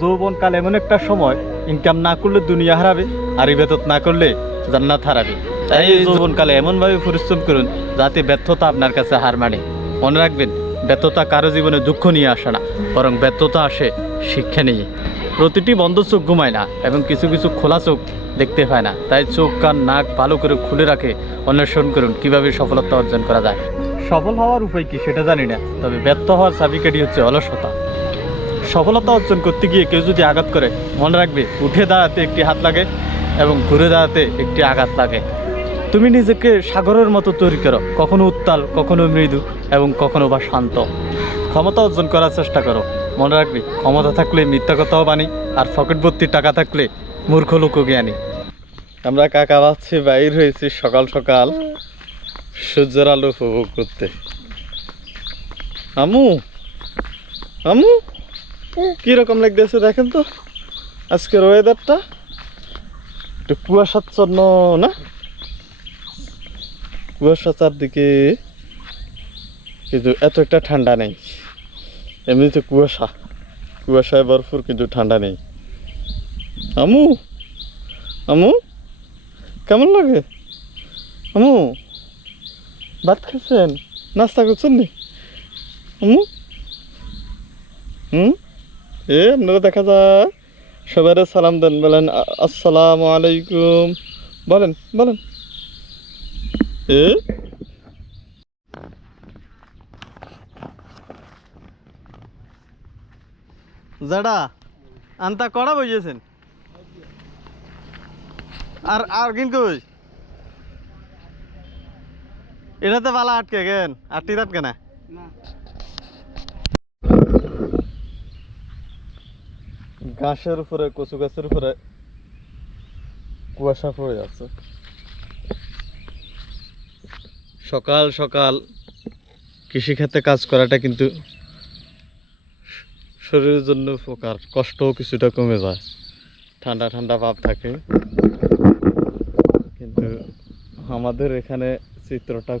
যৌবনকাল এমন একটা সময়, ইনকাম না করলে দুনিয়া হারাবে, আর ইবাদত না করলে জান্নাত হারাবে। তাই এই যৌবনকালে এমনভাবে পরিশ্রম করুন যাতে ব্যর্থতা আপনার কাছে হার মানে। মনে রাখবেন, ব্যর্থতা কারো জীবনে দুঃখ নিয়ে আসে না, বরং ব্যর্থতা আসে শিক্ষা নিয়ে। প্রতিটি বন্ধ চোখ ঘুমায় না, এবং কিছু কিছু খোলা চোখ দেখতে পায় না। তাই চোখ কান নাক ভালো করে খুলে রাখে অন্বেষণ করুন কীভাবে সফলতা অর্জন করা যায়। সফল হওয়ার উপায় কি সেটা জানি না, তবে ব্যর্থ হওয়ার চাবিকাঠি হচ্ছে অলসতা। সফলতা অর্জন করতে গিয়ে কেউ যদি আঘাত করে, মনে রাখবে উঠে দাঁড়াতে একটি হাত লাগে এবং ঘুরে দাঁড়াতে একটি আঘাত লাগে। তুমি নিজেকে সাগরের মতো তৈরি করো, কখনো উত্তাল, কখনো মৃদু এবং কখনো বা শান্ত। ক্ষমতা অর্জন করার চেষ্টা করো, মনে রাখবে ক্ষমতা থাকলে মিথ্যা কথাও বানি, আর পকেট ভর্তি টাকা থাকলে মূর্খ লোকও জ্ঞানী। আমরা কাকা বাচ্চি বাইর হয়েছি সকাল সকাল সূর্যের আলো উপভোগ করতে। আমু আমু কিরকম লাগতেছে দেখেন তো, আজকের ওয়েদারটা একটু কুয়াশাচ্ছন্ন না, কুয়াশা চারদিকে, কিন্তু এত একটা ঠান্ডা নেই। এমনিতে কুয়াশায় ভরপুর, কিন্তু ঠান্ডা নেই। আমু আমু কেমন লাগে? আমু ভাত খাচ্ছেন, নাস্তা করছেন নি আমু? আপনারা দেখা যায় সবাই সালাম দেন, বলেন আসসালামু আলাইকুম, বলেন বলেন। জাডা আনতা কড়া বইয়েছেন আর আর কিন কই এটাতে বালা আটকে গেন আটটি আটকে না। ঘাসের উপরে, কচু গাছের উপরে কুয়াশা পড়ে যাচ্ছে। সকাল সকাল কৃষিক্ষেত্রে কাজ করাটা কিন্তু শরীরের জন্য উপকার, কষ্টও কিছুটা কমে যায়, ঠান্ডা ঠান্ডা ভাব থাকে। কিন্তু আমাদের এখানে চিত্রটা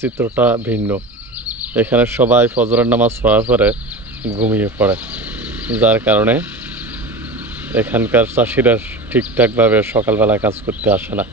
চিত্রটা ভিন্ন। এখানে সবাই ফজরের নামাজ পড়ার পরে ঘুমিয়ে পড়ে, যার কারণে এখানকার চাষিরা ঠিকঠাকভাবে সকালবেলা কাজ করতে আসে না।